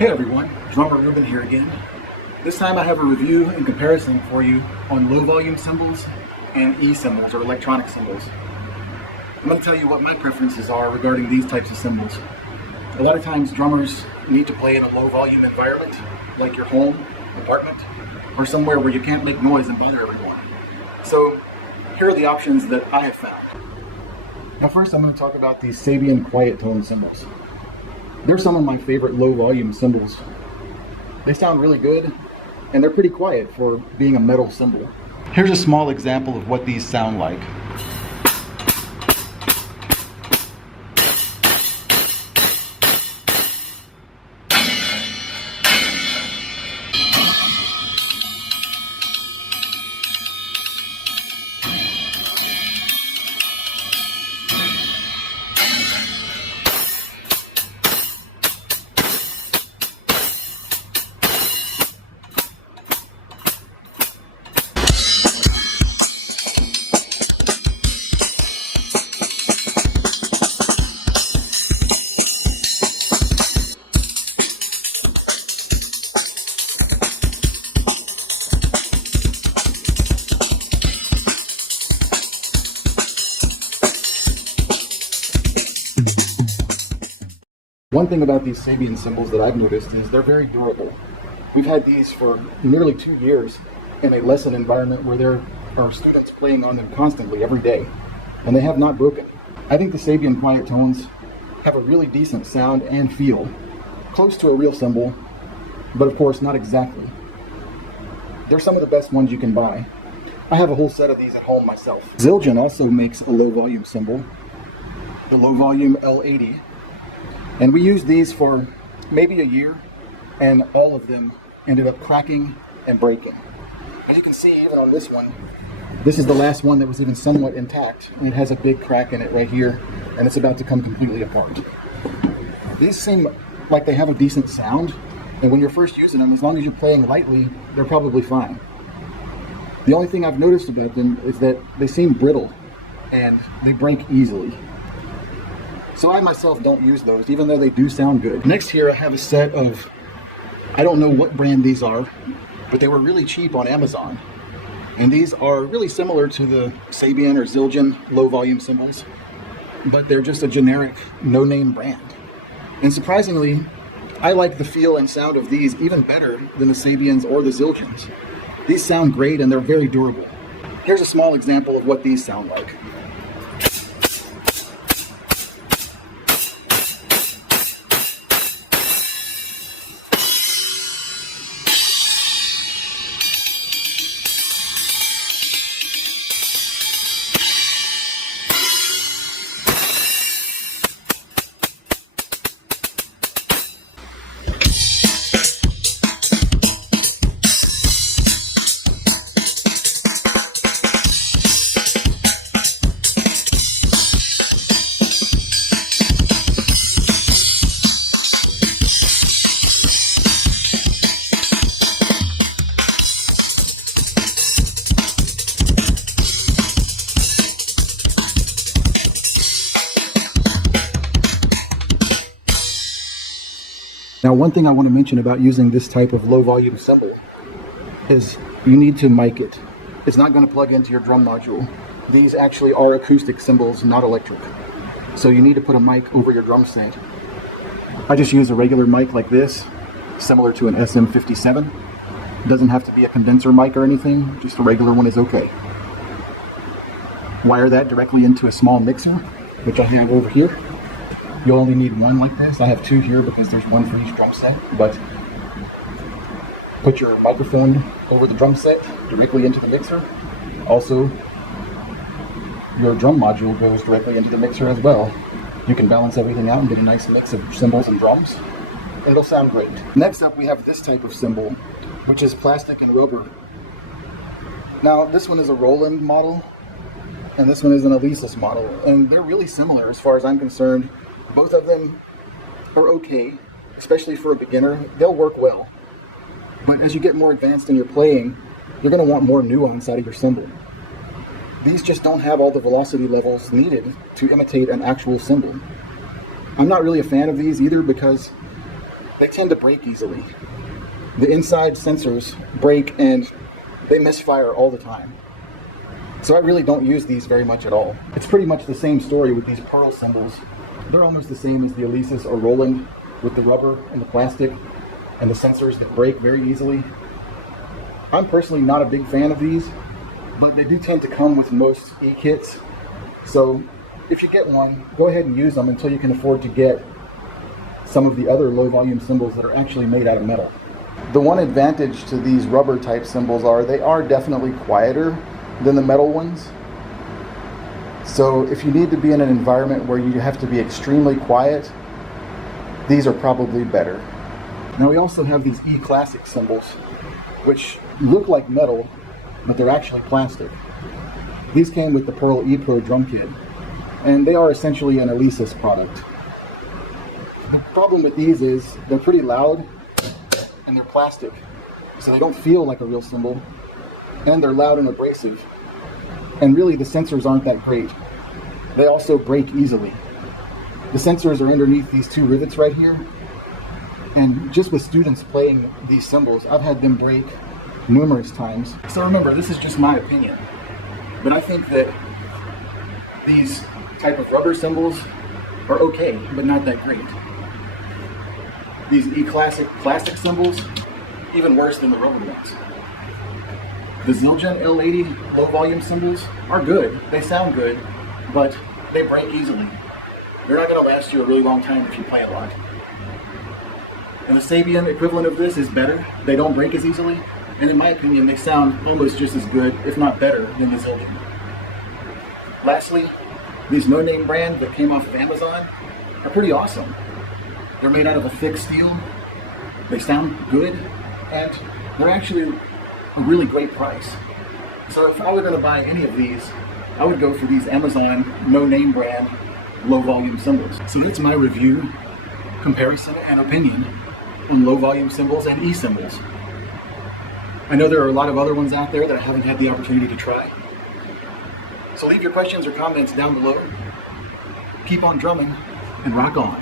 Hey everyone, Drummer Ruben here again. This time I have a review and comparison for you on low volume cymbals and e-cymbals or electronic cymbals. I'm going to tell you what my preferences are regarding these types of cymbals. A lot of times drummers need to play in a low volume environment like your home, apartment, or somewhere where you can't make noise and bother everyone. So here are the options that I have found. Now first I'm going to talk about these Cymbal quiet tone cymbals. They're some of my favorite low volume cymbals. They sound really good and they're pretty quiet for being a metal cymbal. Here's a small example of what these sound like. One thing about these Cymbal cymbals that I've noticed is they're very durable. We've had these for nearly 2 years in a lesson environment where there are students playing on them constantly every day, and they have not broken. I think the Cymbal quiet tones have a really decent sound and feel, close to a real cymbal, but of course not exactly. They're some of the best ones you can buy. I have a whole set of these at home myself. Zildjian also makes a low volume cymbal, the low volume L80. And we used these for maybe a year, and all of them ended up cracking and breaking. As you can see, even on this one, this is the last one that was even somewhat intact, and it has a big crack in it right here, and it's about to come completely apart. These seem like they have a decent sound, and when you're first using them, as long as you're playing lightly, they're probably fine. The only thing I've noticed about them is that they seem brittle, and they break easily. So I myself don't use those, even though they do sound good. Next here I have a set of, I don't know what brand these are, but they were really cheap on Amazon. And these are really similar to the Cymbal or Zildjian low volume cymbals, but they're just a generic no-name brand. And surprisingly, I like the feel and sound of these even better than the Cymbals or the Zildjians. These sound great and they're very durable. Here's a small example of what these sound like. Now, one thing I want to mention about using this type of low volume cymbal is you need to mic it. It's not going to plug into your drum module. These actually are acoustic cymbals, not electric. So you need to put a mic over your drum set. I just use a regular mic like this, similar to an SM57. It doesn't have to be a condenser mic or anything, just a regular one is okay. Wire that directly into a small mixer, which I have over here. You'll only need one like this. I have two here because there's one for each drum set, but put your microphone over the drum set directly into the mixer. Also, your drum module goes directly into the mixer as well. You can balance everything out and get a nice mix of cymbals and drums, and it'll sound great. Next up, we have this type of cymbal, which is plastic and rubber. Now, this one is a Roland model, and this one is an Alesis model, and they're really similar as far as I'm concerned. Both of them are okay, especially for a beginner. They'll work well. But as you get more advanced in your playing, you're going to want more nuance out of your cymbal. These just don't have all the velocity levels needed to imitate an actual cymbal. I'm not really a fan of these either because they tend to break easily. The inside sensors break and they misfire all the time. So I really don't use these very much at all. It's pretty much the same story with these pearl cymbals. They're almost the same as the Alesis or Roland with the rubber and the plastic and the sensors that break very easily. I'm personally not a big fan of these, but they do tend to come with most e-kits. So if you get one, go ahead and use them until you can afford to get some of the other low volume cymbals that are actually made out of metal. The one advantage to these rubber type cymbals are they are definitely quieter than the metal ones. So if you need to be in an environment where you have to be extremely quiet, these are probably better. Now we also have these E-Classic cymbals, which look like metal, but they're actually plastic. These came with the Pearl E-Pro drum kit, and they are essentially an Alesis product. The problem with these is they're pretty loud, and they're plastic, so they don't feel like a real cymbal, and they're loud and abrasive. And really the sensors aren't that great. They also break easily. The sensors are underneath these two rivets right here, and just with students playing these cymbals, I've had them break numerous times. So remember, this is just my opinion, but I think that these type of rubber cymbals are okay, but not that great. These E-Classic plastic cymbals, even worse than the rubber ones. The Zildjian L80 low volume cymbals are good, they sound good, but they break easily. They're not going to last you a really long time if you play a lot. And the Sabian equivalent of this is better. They don't break as easily, and in my opinion they sound almost just as good, if not better, than the Zildjian. Lastly, these no-name brand that came off of Amazon are pretty awesome. They're made out of a thick steel, they sound good, and they're actually a really great price. So if I were going to buy any of these, I would go for these Amazon no-name brand low volume cymbals. So that's my review, comparison, and opinion on low volume cymbals and e-cymbals. I know there are a lot of other ones out there that I haven't had the opportunity to try. So leave your questions or comments down below. Keep on drumming and rock on.